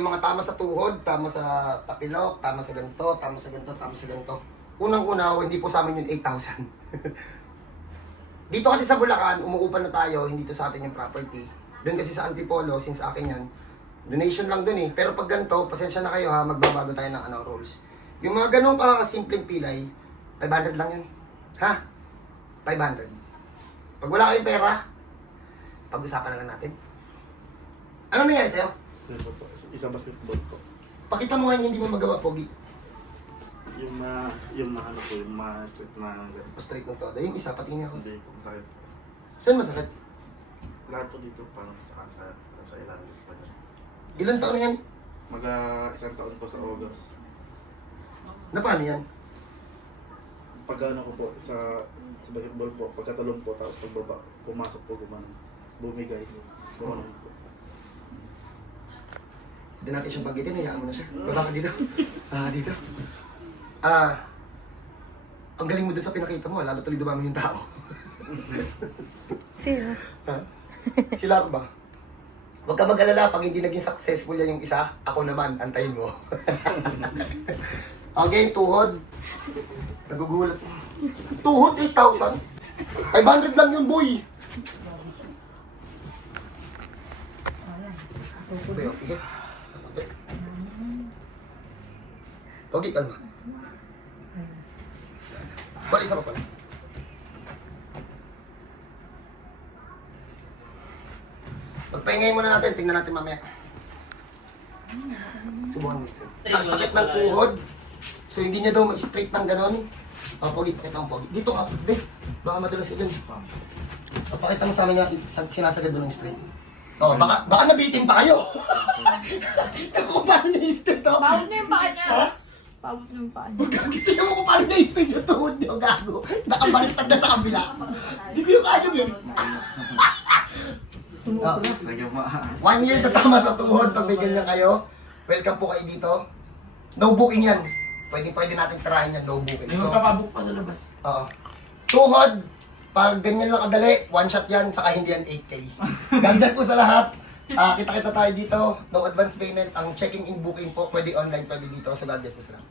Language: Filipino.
yung mga tama sa tuhod, tama sa tapilok, tama sa ganito, tama sa ganito, tama sa ganito. Unang-una, hindi po sa amin yung 8,000. Dito kasi sa Bulacan, umuupan na tayo, hindi to sa atin yung property. Doon kasi sa Antipolo, since akin yan, donation lang dun eh. Pero pag ganito, pasensya na kayo ha, magbabago tayo ng ano, rules. Yung mga ganong ka simpleng pilay, 500 lang yan. Ha? 500. Pag wala kayong pera, pag-usapan na lang natin. Ano nangyari sa'yo? Yun po po. Isa basketball po. Pakita mo nga yung hindi mo magawa, Pogi. Yung ma, yung ma, ano po, yung ma street na. Straight ng todo. Yung isa, patingin ako. Hindi po masakit. Saan masakit? Lahat po dito parang sa sa, sa ilalim po niya. Ilan taon na yan? Mag ah, isang taon po sa August. Na paano yan? Pag ano ko po, sa, sa basketball po, pagkatalong po, tapos pagbaba, pumasok po gumanon. Bumigay. Gumanon po. Hindi natin siyang bagitin, hayaan mo na siya. Baba ka dito. Ah, dito. Ah, ang galing mo dun sa pinakita mo, lalo tuloy dumami yung tao. Sino? Ha? Si Larva. Huwag ka mag-alala, pag hindi naging successful yan yung isa, ako naman, antayin mo. okay, tuhod. Nagugulat. Tuhod, 8,000. 500 lang yung boy. Okay, okay. Okay. Okay, kalma. Balik sa pala. Pagpahingay muna natin, tingnan natin mamaya. Subukan mo straight. Ang sakit ng tuhod. So hindi niya daw ma-straight ng ganon. O, pogi, pakita mo, pogi. Dito ka, be. Baka madulas ka dun. O, pakita mo sa amin na sa- sinasagad mo ng straight. O, baka, baka nabitin pa kayo. Naku, paano niya straight o. Pawag na yung paa niya. Na yung paa niya. Tingnan mo kung paano niya straight yung tuhod niyo, gago. Nakabaliktad na sa kabila. Hindi ko yung kaya, be. Ah. One year na tama sa tuhod pag may ganyan kayo. Welcome po kayo dito. No booking yan. Pwede pwede natin tirahin yan, no booking. May So, magpapabook pa sa labas. oo. tuhod, pag ganyan lang kadali, one shot yan, saka hindi yan 8K. God bless po sa lahat. Ah, kita-kita tayo dito. No advance payment. Ang checking in booking po, pwede online, pwede dito. So God bless po sa lahat.